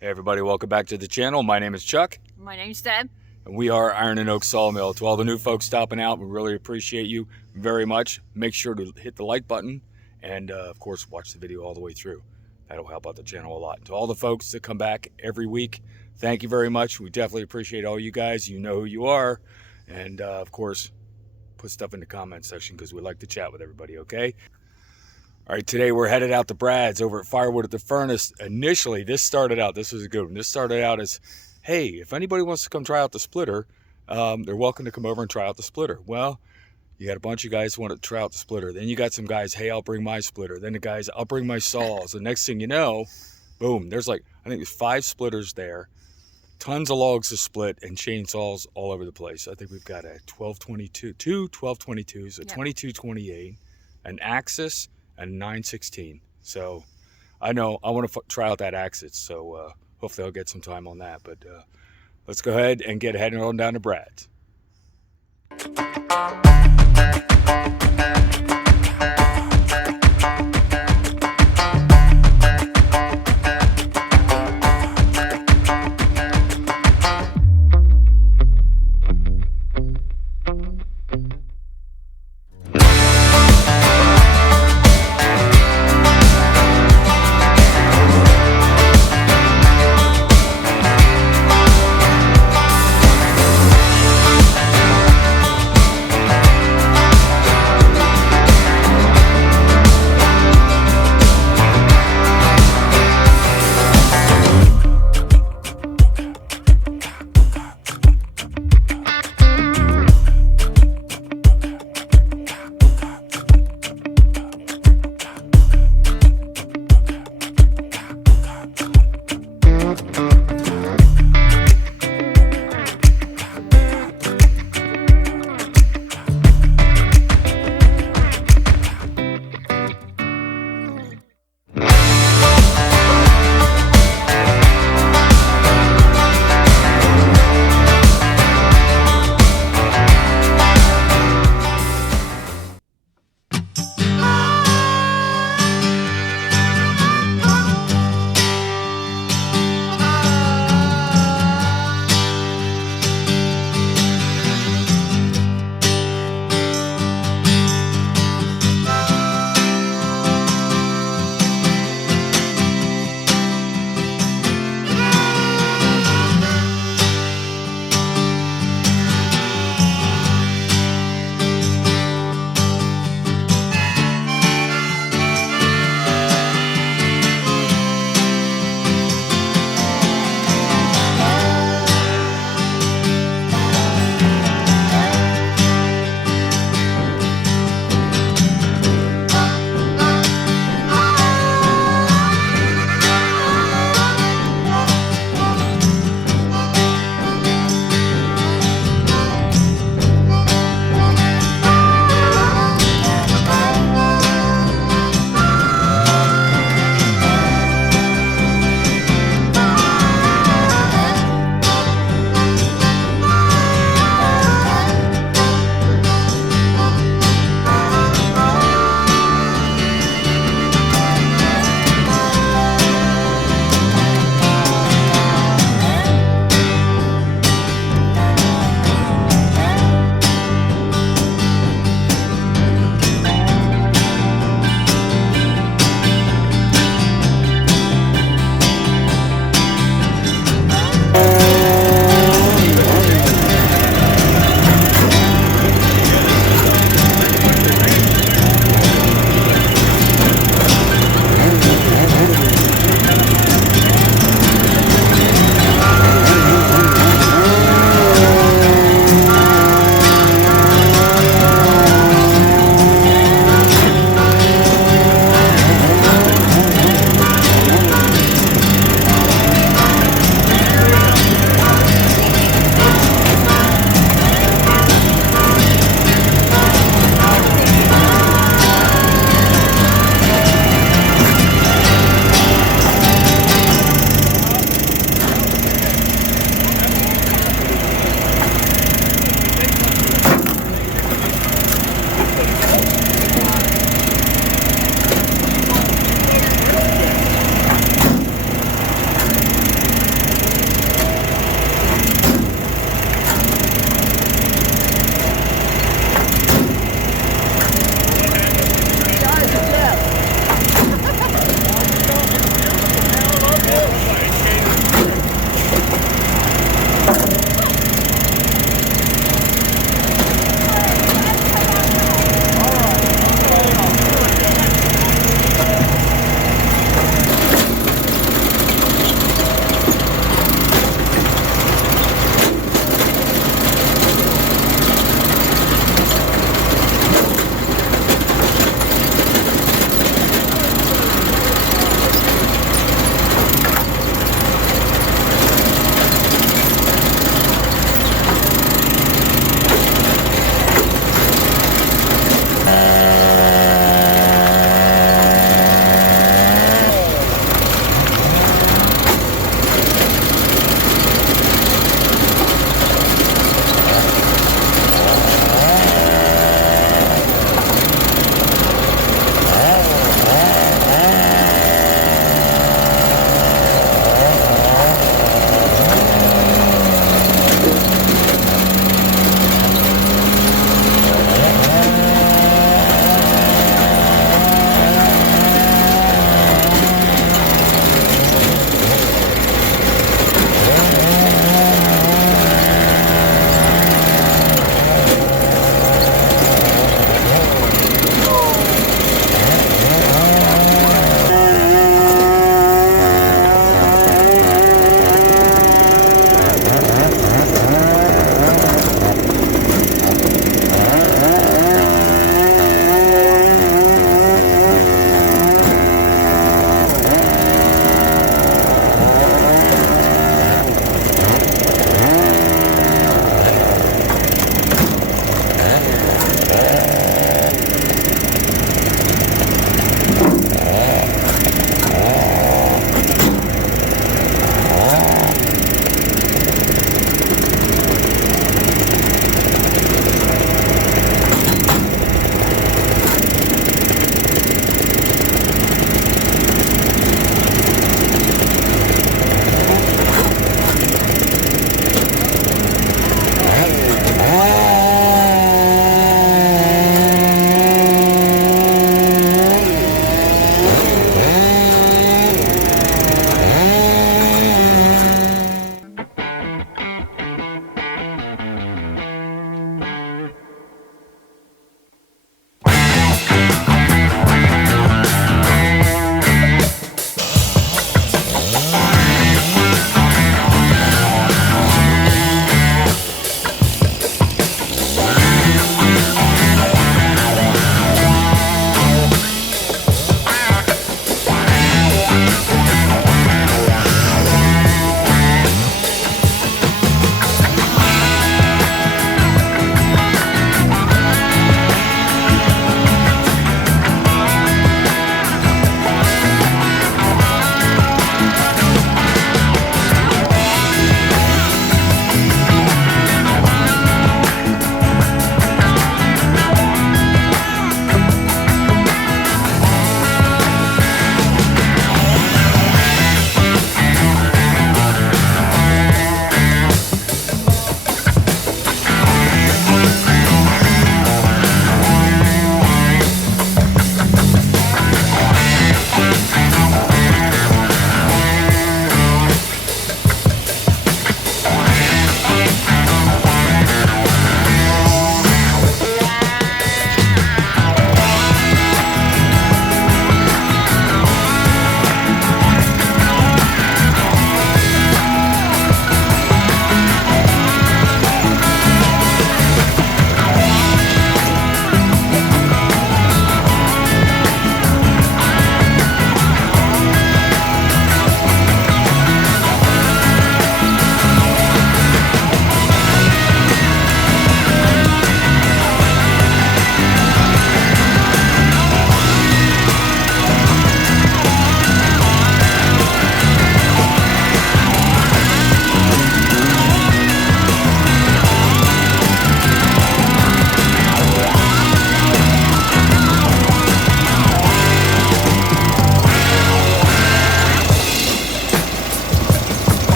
Hey everybody, welcome back to the channel. My name is Chuck. My name's Deb. And we are Iron and Oak Sawmill. To all the new folks stopping out, we really appreciate you very much. Make sure to hit the like button and of course watch the video all the way through. That'll help out the channel a lot. To all the folks that come back every week, thank you very much. We definitely appreciate all you guys. You know who you are. And of course, put stuff in the comment section because we like to chat with everybody, okay? All right, today we're headed out to Brad's over at Firewood at the Furnace. Initially, this was a good one. This started out as, hey, if anybody wants to come try out the splitter, they're welcome to come over and try out the splitter. Well, you got a bunch of guys who want to try out the splitter. Then you got some guys, hey, I'll bring my splitter. Then the guys, I'll bring my saws. The next thing you know, boom, I think there's 5 splitters there, tons of logs to split, and chainsaws all over the place. I think we've got a 1222, two 1222s, a 2228, an Axis, and 916. So I know I want to try out that Axis, so hopefully I'll get some time on that. But let's go ahead and get heading on down to Brad's.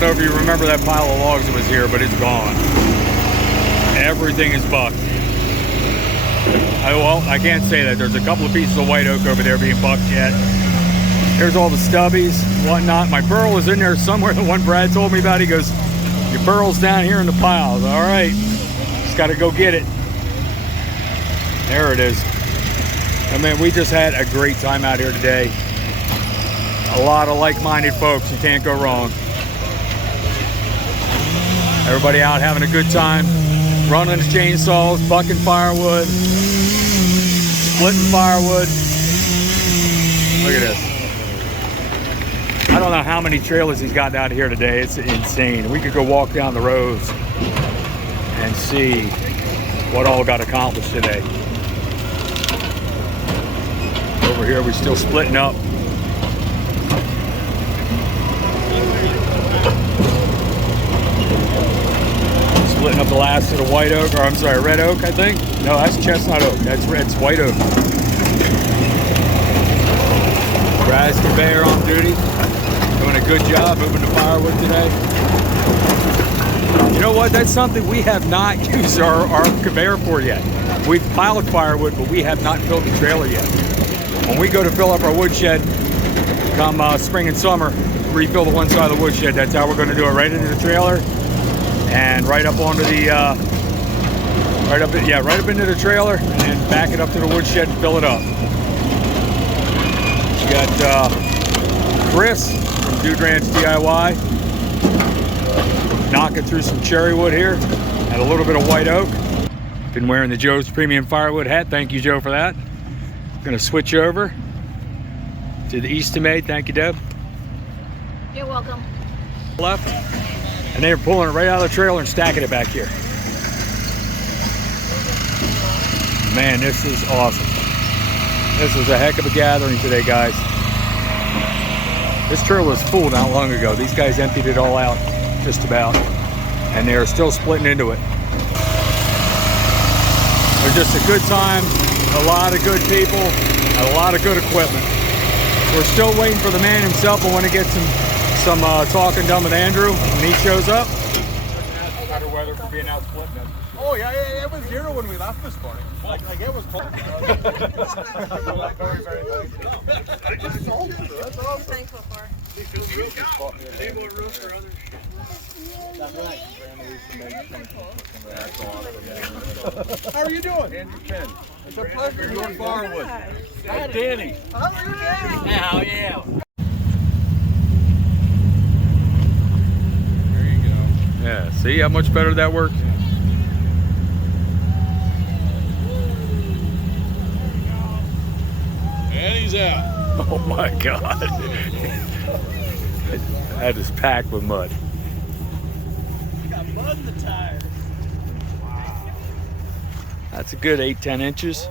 don't know if you remember that pile of logs that was here, but it's gone. Everything is bucked. Well, I can't say that. There's a couple of pieces of white oak over there being bucked yet. Here's all the stubbies, whatnot. My burl is in there somewhere. The one Brad told me about, he goes, your burl's down here in the piles. All right, just got to go get it. There it is. I mean, we just had a great time out here today. A lot of like-minded folks. You can't go wrong. Everybody out having a good time. Running the chainsaws, bucking firewood, splitting firewood. Look at this. I don't know how many trailers he's got out here today. It's insane. We could go walk down the roads and see what all got accomplished today. Over here, we're still splitting up. Splitting up the last of the white oak, or I'm sorry, red oak, I think. No, that's chestnut oak. That's red, it's white oak. Brad's conveyor on duty, doing a good job moving the firewood today. You know what? That's something we have not used our conveyor for yet. We've piled firewood, but we have not filled the trailer yet. When we go to fill up our woodshed, come spring and summer, refill the one side of the woodshed. That's how we're going to do it, right into the trailer. And right up onto the, right up into the trailer, and then back it up to the woodshed and fill it up. We got Chris from Dude Ranch DIY knocking through some cherry wood here, and a little bit of white oak. Been wearing the Joe's Premium Firewood hat. Thank you, Joe, for that. Gonna switch over to the Easton Made. Thank you, Deb. You're welcome. Left. And they were pulling it right out of the trailer and stacking it back here. Man, this is awesome. This is a heck of a gathering today, guys. This trailer was full not long ago. These guys emptied it all out, just about. And they are still splitting into it. It was just a good time, a lot of good people, and a lot of good equipment. We're still waiting for the man himself. I want to get some talking done with Andrew when he shows up. Better weather for being out splitting it. Oh yeah, it was 0 when we left this morning. Like it was cold. Very, very nice. I just sold it. That's all I'm thankful for. How are you doing? Andrew Ken. It's a pleasure to be Firewood. Hi, Danny. How are you, Danny? How are you? Yeah, see how much better that worked? And he's out. Oh my God. That is packed with mud. Got mud in the tires. That's a good 8-10 inches.